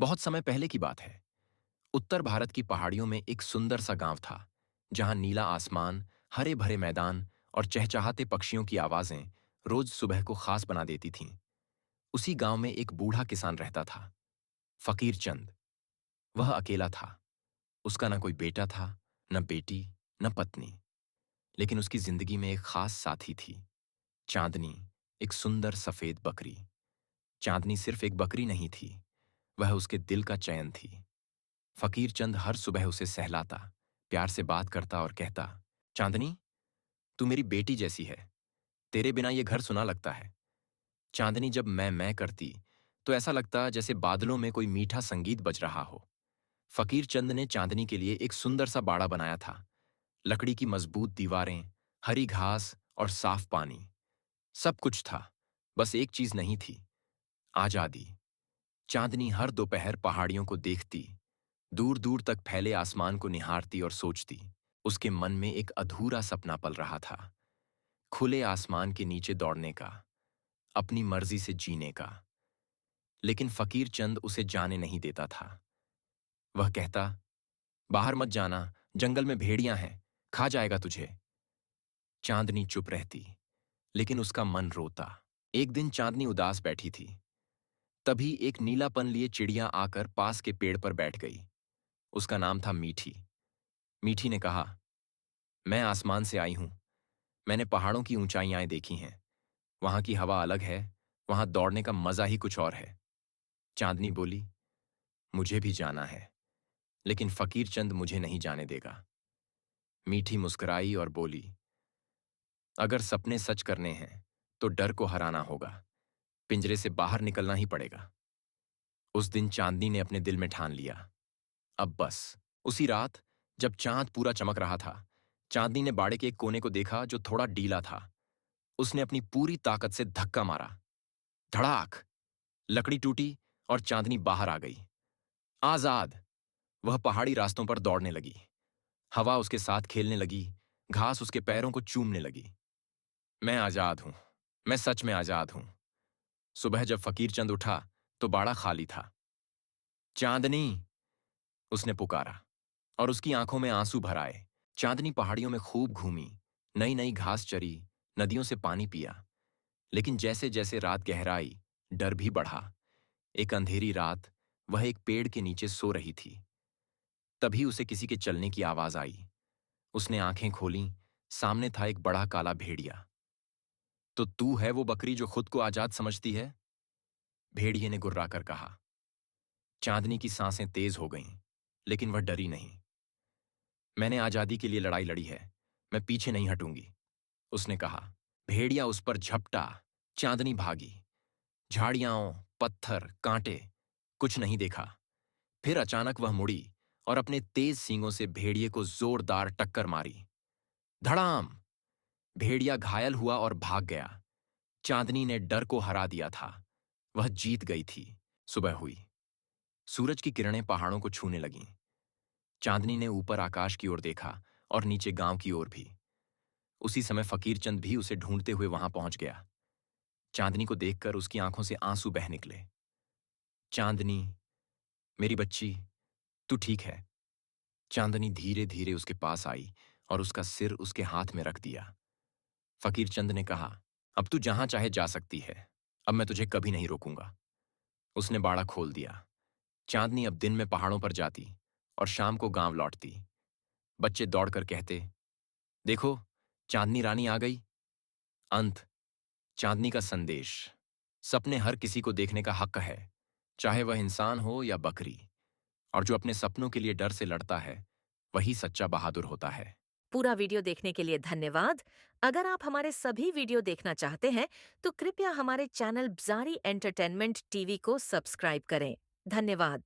बहुत समय पहले की बात है। उत्तर भारत की पहाड़ियों में एक सुंदर सा गांव था, जहां नीला आसमान, हरे भरे मैदान और चहचहाते पक्षियों की आवाजें रोज सुबह को खास बना देती थीं। उसी गांव में एक बूढ़ा किसान रहता था, फकीर चंद। वह अकेला था। उसका न कोई बेटा था, न बेटी, न पत्नी। लेकिन उसकी जिंदगी में एक खास साथी थी, चांदनी, एक सुंदर सफेद बकरी। चांदनी सिर्फ एक बकरी नहीं थी, वह उसके दिल का चयन थी। फकीर चंद हर सुबह उसे सहलाता, प्यार से बात करता और कहता, चांदनी, तू मेरी बेटी जैसी है। तेरे बिना ये घर सुना लगता है। चांदनी जब मैं करती तो ऐसा लगता जैसे बादलों में कोई मीठा संगीत बज रहा हो। फकीर चंद ने चांदनी के लिए एक सुंदर सा बाड़ा बनाया था। लकड़ी की मजबूत दीवारें, हरी घास और साफ पानी, सब कुछ था। बस एक चीज नहीं थी, आजादी। चांदनी हर दोपहर पहाड़ियों को देखती, दूर दूर तक फैले आसमान को निहारती और सोचती। उसके मन में एक अधूरा सपना पल रहा था, खुले आसमान के नीचे दौड़ने का, अपनी मर्जी से जीने का। लेकिन फकीर चंद उसे जाने नहीं देता था। वह कहता, बाहर मत जाना, जंगल में भेड़ियां हैं, खा जाएगा तुझे। चांदनी चुप रहती, लेकिन उसका मन रोता। एक दिन चांदनी उदास बैठी थी। तभी एक नीलापन लिए चिड़िया आकर पास के पेड़ पर बैठ गई। उसका नाम था मीठी। मीठी ने कहा, मैं आसमान से आई हूं। मैंने पहाड़ों की ऊंचाइयां देखी हैं। वहां की हवा अलग है, वहां दौड़ने का मजा ही कुछ और है। चांदनी बोली, मुझे भी जाना है, लेकिन फकीर चंद मुझे नहीं जाने देगा। मीठी मुस्कुराई और बोली, अगर सपने सच करने हैं तो डर को हराना होगा, पिंजरे से बाहर निकलना ही पड़ेगा। उस दिन चांदनी ने अपने दिल में ठान लिया, अब बस। उसी रात, जब चांद पूरा चमक रहा था, चांदनी ने बाड़े के एक कोने को देखा जो थोड़ा डीला था। उसने अपनी पूरी ताकत से धक्का मारा। धड़ाक! लकड़ी टूटी और चांदनी बाहर आ गई, आजाद। वह पहाड़ी रास्तों पर दौड़ने लगी। हवा उसके साथ खेलने लगी, घास उसके पैरों को चूमने लगी। मैं आजाद हूं, मैं सच में आजाद हूं। सुबह जब फकीर चंद उठा तो बाड़ा खाली था। चांदनी, उसने पुकारा, और उसकी आंखों में आंसू भर आए। चांदनी पहाड़ियों में खूब घूमी, नई नई घास चरी, नदियों से पानी पिया। लेकिन जैसे जैसे रात गहराई, डर भी बढ़ा। एक अंधेरी रात, वह एक पेड़ के नीचे सो रही थी। तभी उसे किसी के चलने की आवाज आई। उसने आंखें खोलीं, सामने था एक बड़ा काला भेड़िया। तो तू है वो बकरी जो खुद को आजाद समझती है? भेड़िए ने गुर्राकर कहा। चांदनी की सांसें तेज हो गईं, लेकिन वह डरी नहीं। मैंने आजादी के लिए लड़ाई लड़ी है, मैं पीछे नहीं हटूंगी, उसने कहा। भेड़िया उस पर झपटा। चांदनी भागी। झाड़ियां, पत्थर, कांटे, कुछ नहीं देखा। फिर अचानक वह मुड़ी और अपने तेज सींगों से भेड़िए को जोरदार टक्कर मारी। धड़ाम! भेड़िया घायल हुआ और भाग गया। चांदनी ने डर को हरा दिया था। वह जीत गई थी। सुबह हुई। सूरज की किरणें पहाड़ों को छूने लगीं। चांदनी ने ऊपर आकाश की ओर देखा और नीचे गांव की ओर भी। उसी समय फकीर चंद भी उसे ढूंढते हुए वहां पहुंच गया। चांदनी को देखकर उसकी आंखों से आंसू बह निकले। चांदनी, मेरी बच्ची, तू ठीक है? चांदनी धीरे धीरे उसके पास आई और उसका सिर उसके हाथ में रख दिया। फकीर चंद ने कहा, अब तू जहां चाहे जा सकती है। अब मैं तुझे कभी नहीं रोकूंगा। उसने बाड़ा खोल दिया। चांदनी अब दिन में पहाड़ों पर जाती और शाम को गांव लौटती। बच्चे दौड़कर कहते, देखो, चांदनी रानी आ गई। अंत। चांदनी का संदेश, सपने हर किसी को देखने का हक है, चाहे वह इंसान हो या बकरी। और जो अपने सपनों के लिए डर से लड़ता है, वही सच्चा बहादुर होता है। पूरा वीडियो देखने के लिए धन्यवाद। अगर आप हमारे सभी वीडियो देखना चाहते हैं, तो कृपया हमारे चैनल ब्जारी एंटरटेनमेंट टीवी को सब्सक्राइब करें। धन्यवाद।